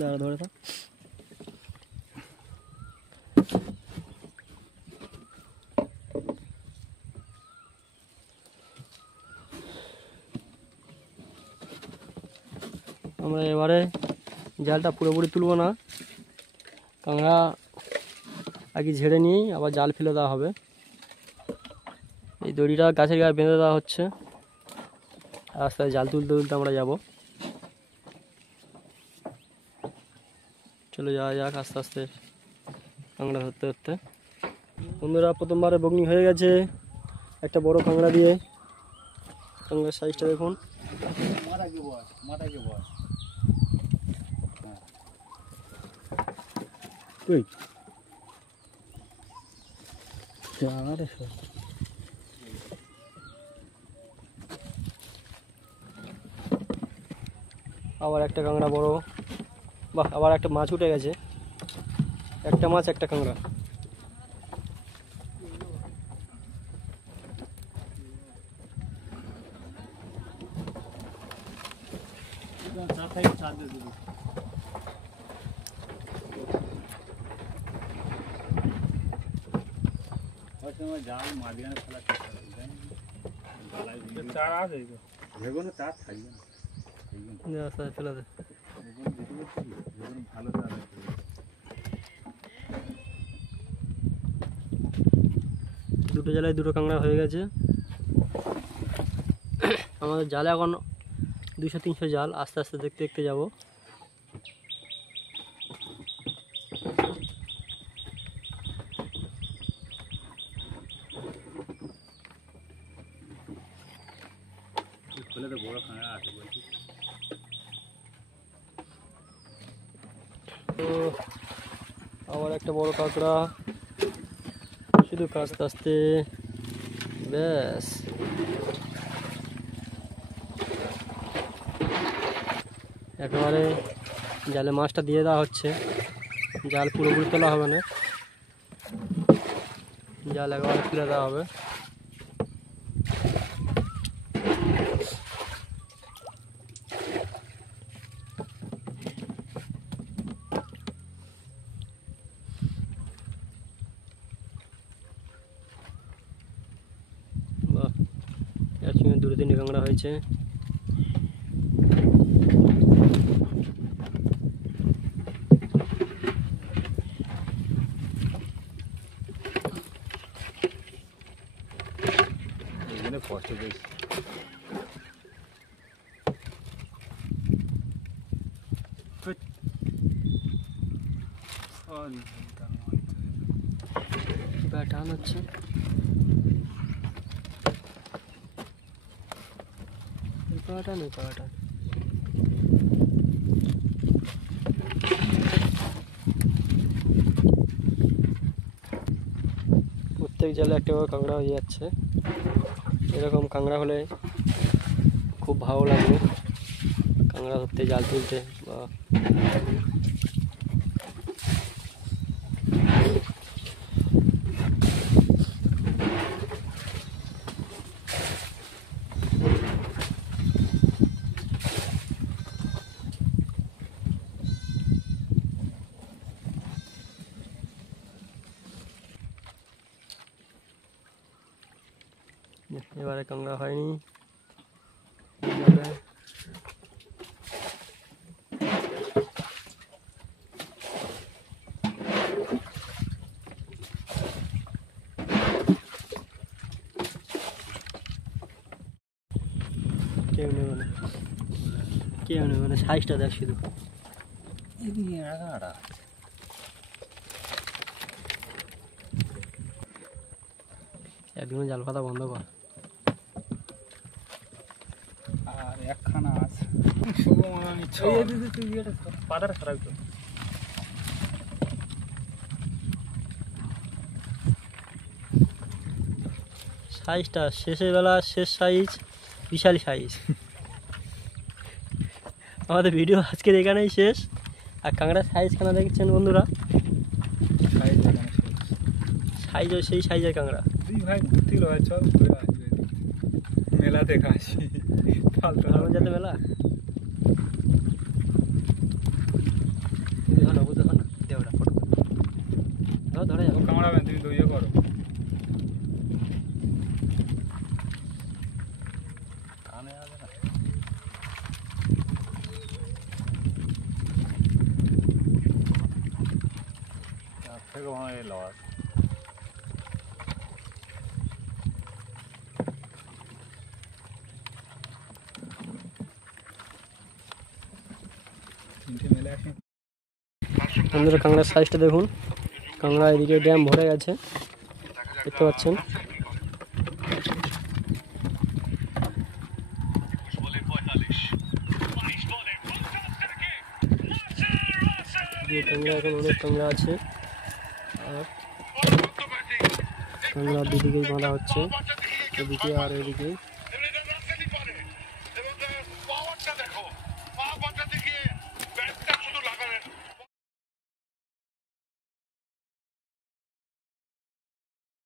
দাঁড়া ধরে থাক। আমরা এবারে জালটা পুরোপুরি তুলবো না, কাঁকড়া আগে ঝেড়ে নিয়েই আবার জাল ফেলে দেওয়া হবে। এই দড়িটা গাছের গায়ে বেঁধে দেওয়া হচ্ছে, আস্তে আস্তে জাল তুলতে তুলতে আমরা যাব। চলে যাওয়া যাক আস্তে আস্তে কাঁকড়া ধরতে ধরতে। বন্ধুরা প্রথমবারে বগনি হয়ে গেছে একটা বড় কাঁকড়া দিয়ে। কাঁকড়ার সাইজটা দেখুন। আবার একটা কাঁকড়া বড়, বাহ আবার একটা মাছ উঠে গেছে। একটা মাছ একটা কাঁকড়া। ফেলে দে। দুটো জালে দুটো কাঁকড়া হয়ে গেছে। আমাদের জালে এখন 200-300 জাল, আস্তে আস্তে দেখতে দেখতে যাব। আবার একটা বড় কাঁকড়া, শুধু আস্তে আস্তে, ব্যাস। একেবারে জালে মাছটা দিয়ে দেওয়া হচ্ছে, জাল পুরোপুরি তোলা হবে না, জাল একেবারে তুলে দেওয়া হবে। বাহ, এর সঙ্গে 2-3 কাঁকড়া হয়েছে। কষ্ট বেশি। টান হচ্ছে। টান প্রত্যেক জালে একটা করে কাঁকড়া হয়ে যাচ্ছে। এরকম কাঁকড়া হলে খুব ভালো লাগবে কাঁকড়া ধরতে, জাল তুলতে। বা এবারে কাঁকড়া হয়নি। কেউ নেবে না, সাইজটা দেখ শুধু। একদিনে জাল পাতা বন্ধ কর। আর একখানা আছে পাতাটা খারাপ তো। সাইজটা শেষের বেলা শেষ সাইজ, বিশাল সাইজ। আমাদের ভিডিও আজকের এখানেই শেষ। আর কাঁকড়ার সাইজখানা দেখছেন বন্ধুরা, সাইজও সেই সাইজের কাঁকড়া। দুই ভাই ঘুরতে চল ঘুরে আসবে। মেলা দেখা আসি ফালতু আমার যাতে মেলা ধরে যাবে কামড়াবেন, তুমি দইও করো। কানে আসে না। তার থেকে মনে হয় লস। তিনটে মেলে আসে। আমাদের কাঁকড়ার সাইজটা দেখুন। কাঁকড়া এদিকে ড্যাম ভরে গেছে, দেখতে পাচ্ছেন। কাঁকড়া এখন অনেক কাঁকড়া আছে, আর কাঁকড়া দুদিকেই বাঁধা হচ্ছে, এদিকে আর এদিকে।